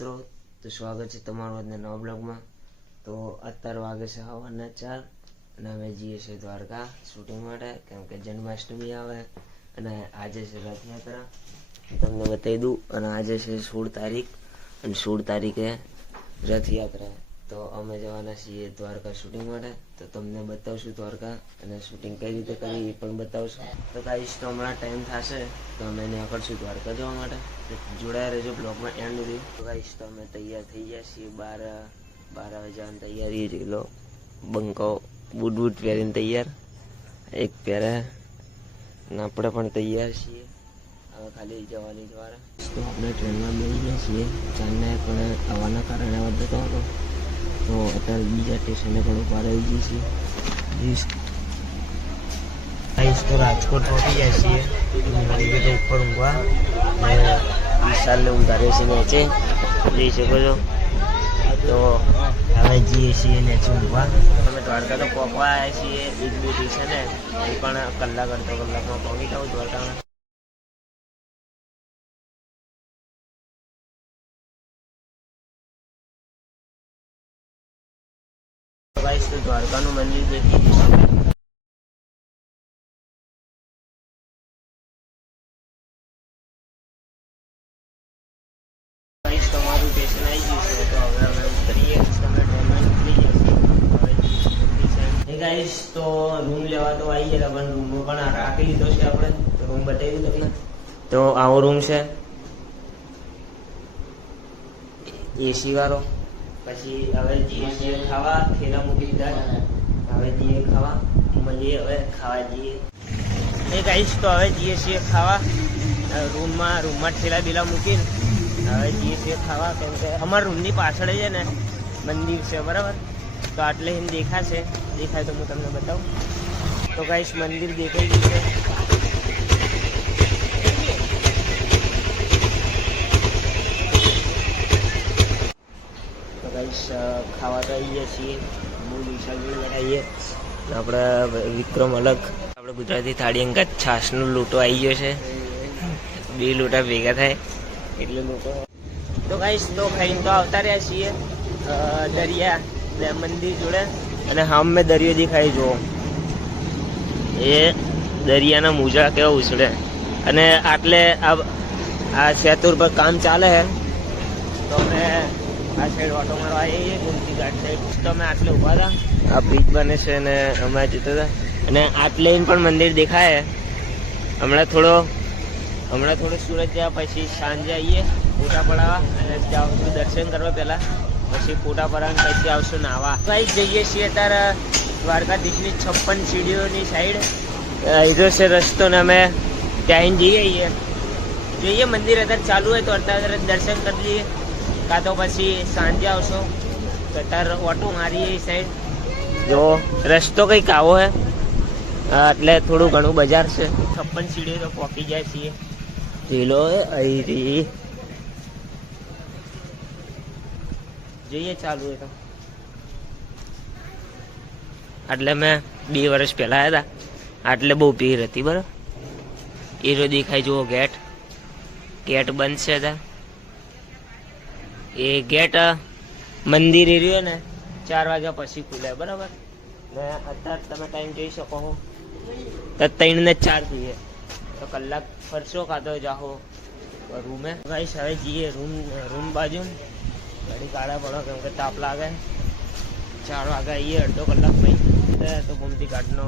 મિત્રો, તો સ્વાગત છે તમારું આજના નવા બ્લોગમાં। તો અત્યારે વાગે છે સવારના 4 અને અમે જઈએ છીએ દ્વારકા શૂટિંગ માટે, કેમ કે જન્માષ્ટમી આવે અને આજે છે રથયાત્રા, તમને બતાવી દઉં। અને આજે છે 16 તારીખ અને 16 તારીખે રથયાત્રા। તો અમે જવાના છીએ દ્વારકા શૂટિંગ માટે, તો તમને બતાવશું દ્વારકા અને શૂટિંગ કઈ રીતે કરી એ પણ બતાવશું। તો ગાઈસ, તો હમણાં ટાઈમ થશે તો અમે નીકળશું દ્વારકા જવા માટે, જોડાયા રહેજો બ્લોગમાં એન્ડ સુધી। તો ગાઈસ, તો અમે તૈયાર થઈ ગયા છીએ, 12 વાગે જવાની તૈયારી જ લો, બંકો બૂટ પહેરીને તૈયાર, એક પહેરે ને આપણે પણ તૈયાર છીએ, હવે ખાલી જવાની જ વાર। તો આપણે ટ્રેનમાં બેસી ગયા છીએ, ચાંદને પણ આવવાના કારણે વધતો હતો, તો અત્યારે બીજા સ્ટેશને પણ ઉભા રહી જઈએ છીએ। તો રાજકોટ પહોંચી જાય છીએ, ઉપર ઊંઘવા વિશાલને ઊંઘાડે છે નીચે, જઈ શકો છો। તો હવે જઈએ છીએ નીચે ઊંઘવા। અમે દ્વારકા તો પહોંચવા આવ્યા છીએ, એક બે સ્ટેશને, એ પણ કલાક અડધો કલાકમાં પહોંચી જાઉં દ્વારકામાં। તો દ્વારકાનું મંદિર દેખી જઈશું। તમારું સ્ટેશન આવી ગયું છે, તો હવે અમે ઉતરીએ, તમે ટ્રેનમાં નીકળી જશે। ગાઈસ, તો રૂમ લેવા તો આવી ગયા, પણ રૂમનો પણ રાખી લીધો છે આપણે, તો રૂમ બતાવી દઉં તમને। તો આવો રૂમ છે, એસી વાળો। પછી હવે જઈએ છીએ ખાવા, થેલા મૂકી દીધા, હવે જઈએ ખાવા, મળીએ હવે ખાવા જઈએ। ગાઈસ, તો હવે જઈએ છીએ ખાવા, રૂમમાં થેલા બેલા મૂકીને હવે જઈએ છીએ ખાવા, કેમ કે અમારા રૂમની પાછળ છે ને મંદિર છે, બરાબર? તો આટલે એમ દેખાય તો હું તમને બતાવું। તો ગાઈસ, મંદિર દેખાઈ ગયું છે। તો ગાઈસ, ખાવા તો આવી ગયા છીએ, હું વિશાલ જોડે લડાઈએ, આપણે વિક્રમ અલગ, આપણે ગુજરાતી થાળી અંગત છાશનો લોટો આવી ગયો છે, 2 લોટા ભેગા થાય એટલે લોકો। તો ગાઈસ, તો ખાઈને તો આવતા રહ્યા છીએ દરિયા મંદિર જોડે, અને સામે દરિયો દેખાય જુઓ, એ દરિયાના મોજા કેવા ઉછળે, અને આટલે આ સેતુર પર કામ ચાલે છે, તો અમે આ સાઈડ ઓટો મારવા આવીએ ગુમતી ઘાટ સાઈડ। તો અમે આટલે ઊભા હતા, આ બ્રિજ બને છે ને અમે જતા હતા, અને આટલે પણ મંદિર દેખાય। હમણાં થોડો સુરત જવા, પછી સાંજે આવીએ ફોટા પડાવવા, અને જાઉં દર્શન કરવા પહેલાં, પછી ફોટા પડાવવા, પછી આવશું નાવા। ભાઈ જઈએ છીએ અત્યારે દ્વારકાધીશની 56 સીડીઓની સાઈડ, હીરો છે રસ્તો, ને અમે ત્યાં જઈએ મંદિર અત્યારે ચાલુ હોય તો અત્યારે દર્શન કરી લઈએ, કાં તો પછી સાંજે આવશો તો અત્યારે ઓટો મારીએ એ સાઈડ। જો રસ્તો કંઈક આવો હે, એટલે થોડું ઘણું બજાર છે, 56 સીડીઓ તો પહોંચી જાય છીએ। પેલો અહીં જોઈએ ચાલુ હોય તો, એટલે મેં 2 વર્ષ પહેલા આવ્યા હતા, એટલે બહુ ભીડ હતી, બરાબર? એરો દેખાય જુઓ, ગેટ બંધ છે ત્યાં, એ ગેટ મંદિર એરિયો ને 4 વાગ્યા પછી ખુલે, બરાબર? ને અત્યારે તમે ટાઈમ જોઈ શકો છો તો 3 ને 4 થઈએ, તો કલાક ફરશો કાં તો જાઓ રૂમે। ગાઈસ, હવે જઈએ રૂમ બાજુ, ગાડી કાઢા પડો, કેમ કે તાપ લાગે, 4 વાગે આવીએ, અડધો કલાક પછી તો ગોમતી ઘાટનો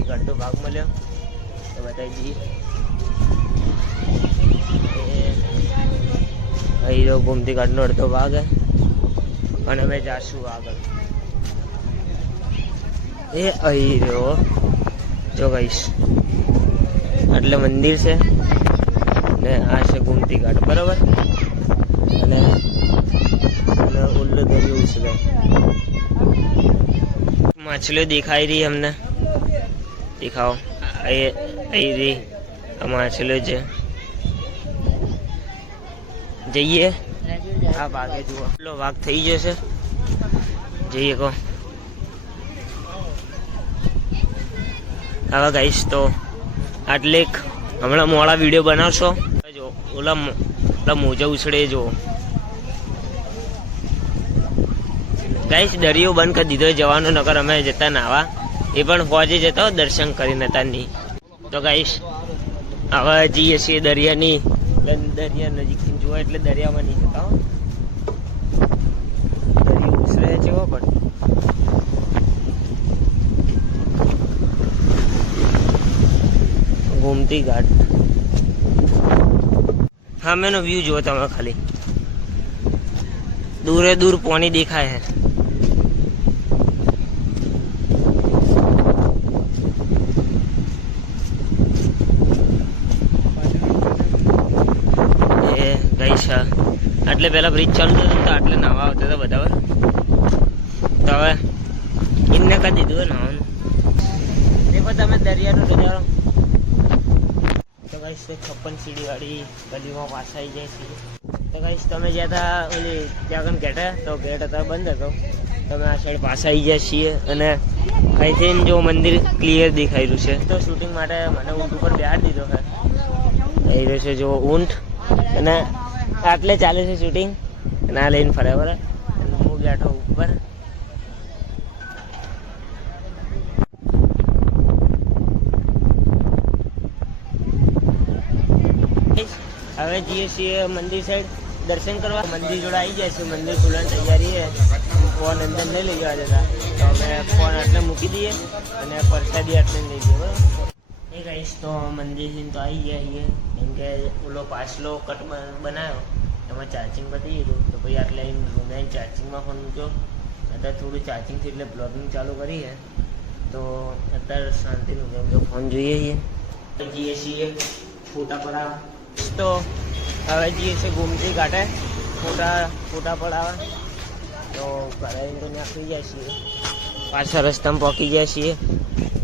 એક અડધો ભાગ મળ્યો, તો બતાવી દઈએ। અહીં તો ગોમતી ઘાટનો અડધો ભાગ હે, અને અમે જાશું આગળ, એ અહીં રહ્યો જો ગાઈસ, એટલે મંદિર છે ને આ છે ગોમતી ઘાટ, બરાબર? અને ઉલ્લુ દરિયો ઉછળે, માછલીઓ દેખાઈ રહી અમને, દેખાઓ અહીં રહી આ માછલીઓ છે। જઈએ આ ભાગે જુઓ, એટલો ભાગ થઈ જશે, જઈએ કહો। હવે ગાઈસ, તો આટલે હમણાં મોડા વિડીયો બનાવશો, જો ઓલા મોજા ઉછળે જો, ગાઈસ દરિયો બંધ કરી દીધો જવાનો, નકર અમે જતા નાવા, એ પણ ફોજે જતા દર્શન કરીને હતા નહીં. તો ગાઈસ હવે જઈએ છીએ દરિયાની, દરિયા નજીકથી જોવા એટલે દરિયામાં નહીં જતા. દરિયો ઉછળે છે પણ ગોમતી ઘાટ સામેનો વ્યૂ જુઓ તમે, ખાલી દૂરે દૂર પાણી દેખાય છે. એ ગાઈસ આટલે પેલા બ્રિજ ચાલુ થતો તો આટલે નાવા આવતા હતા બધા, તો હવે એમને કરી દીધું નાવાનું. દેખો તમે દરિયાનો નજારો. તો ગાઈસ 56 સીડી વાળી ગલીમાં પાછા આવી જાય છે. તો ગાઈસ તમે જ્યાં હતા ઓલી ત્યાં આગળ ગેટ તો ગેટ હતા બંધ હતો, તમે આ સાઈડ પાછા આવી જાય છીએ અને અહીંથી જો મંદિર ક્લિયર દેખાયેલું છે. તો શૂટિંગ માટે મને ઊંટ ઉપર બેહાડી દીધો છે, આવી રહ્યો છે જો ઊંટ, અને આટલે ચાલે છે શૂટિંગ, અને આ લઈને ફરે બરાબર, અને હું બેઠો ઉપર. હવે જઈએ છીએ મંદિર સાઈડ દર્શન કરવા. મંદિર જોડે આવી જાય છે, મંદિર ખુલવાની તૈયારી છે. ફોન અંદર નહીં લઈ જવા દેતા, તો અમે ફોન આટલે મૂકી દઈએ અને પ્રસાદી આટલે લઈ જઈએ બરાબર. એ ગાઈસ તો મંદિરથી તો આવી ગયા છીએ, કેમ કે ઓલો પાછલો કટ બનાવ્યો એમાં ચાર્જિંગ પતી ગયું, તો પછી આટલે રૂમે ચાર્જિંગમાં ફોન મૂક્યો. અત્યારે થોડું ચાર્જિંગ થી એટલે બ્લોગિંગ ચાલુ કરી છે, તો અત્યારે શાંતિનું કેમ કે ફોન જોઈએ જઈએ છીએ ફોટા પડાવવા. તો હવે જઈએ છીએ ગોમતી ઘાટે ફોટા પડાવવા. તો ઘરે તો નાખી જાય છીએ, પાછા રસ્તામાં પહોંચી ગયા છીએ,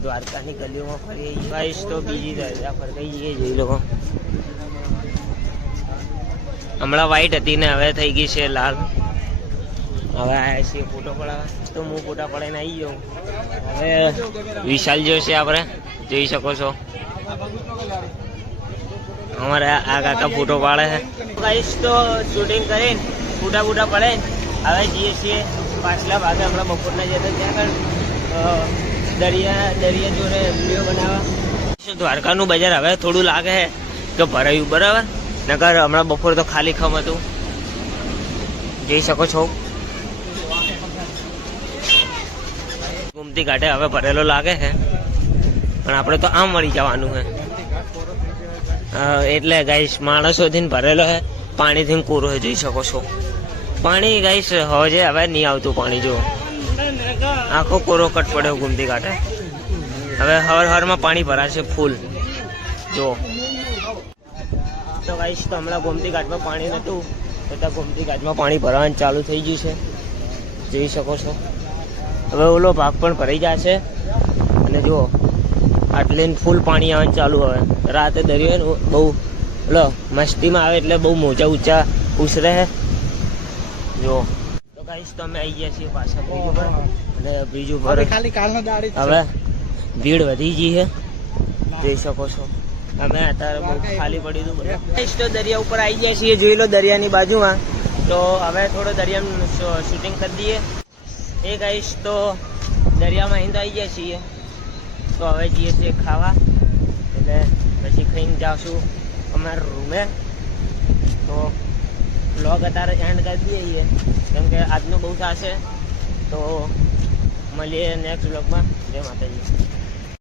દ્વારકાની ગલીઓમાં ફરી ગાઈસ. તો બીજી દરિયા ફરકાઈ જઈએ જોઈ લો. હમણાં વ્હાઈટ હતી ને હવે થઈ ગઈ છે લાલ. હવે આવ્યા છીએ ફોટો પડાવવા, તો હું ફોટા પડાવીને આવી જાઉં. હવે વિશાલ જો છે આપણે જોઈ શકો છો, અમારે આ કાકા ફોટો પાડે છે. ગાઈસ તો શૂટિંગ કરીને ફોટા પડે. હવે જઈએ છીએ પાછલા ભાગે, હમણાં બપોરના જતા ત્યાં આગળ દરિયા જોડે વિડીયો બનાવવા. દ્વારકાનું બજાર હવે થોડું લાગે છે કે ભરાયું બરાબર, નકર હમણાં બપોર તો ખાલી ખમ હતું, જોઈ શકો છો. ગોમતી ઘાટે હવે ભરેલો લાગે છે, પણ આપણે તો આમ મળી જવાનું છે. એટલે ગાઈસ માણસોથી ભરેલો છે, પાણીથી કોરો છે જોઈ શકો છો. પાણી ગાઈસ હવે નહીં આવતું પાણી, જો આખો કોરો કટ પડ્યો ગોમતી ઘાટે. હવે હરમાં પાણી ભરાશે ફૂલ જો. તો ગાઈસ તો હમણાં ગોમતી ઘાટમાં પાણી નહોતું, તો ત્યાં ગોમતી ઘાટમાં પાણી ભરવાનું ચાલુ થઈ ગયું છે જોઈ શકો છો. હવે ઓલો ભાગ પણ ભરાઈ જશે, અને જુઓ આટલે ફૂલ પાણી આવવાનું ચાલુ. હવે રાતે દરિયો બહુ લો મસ્તીમાં આવે એટલે બહુ મોજા ઊંચા ઉછરે છે જો. તો ગાઈસ તો અમે આવી ગયા છીએ પાછા બ્રિજ ઉપર, અને બ્રિજ ઉપર હવે ભીડ વધી ગઈ છે જોઈ શકો છો. અમે અત્યારે બહુ ખાલી પડ્યું હતું. ગાઈસ તો દરિયા ઉપર આવી ગયા છીએ, જોઈ લો દરિયાની બાજુમાં. તો હવે થોડો દરિયાનું શૂટિંગ કરી દઈએ. એ ગાઈસ તો દરિયામાં અહીં તો આવી ગયા છીએ, તો હવે જઈએ છીએ ખાવા, એટલે પછી ખાઈને જાશું અમારા રૂમે. તો વ્લોગ અત્યારે એન્ડ કરી દઈએ, કેમ કે આજનો બહુ થશે. તો મળીએ નેક્સ્ટ વ્લોગમાં. જય માતાજી.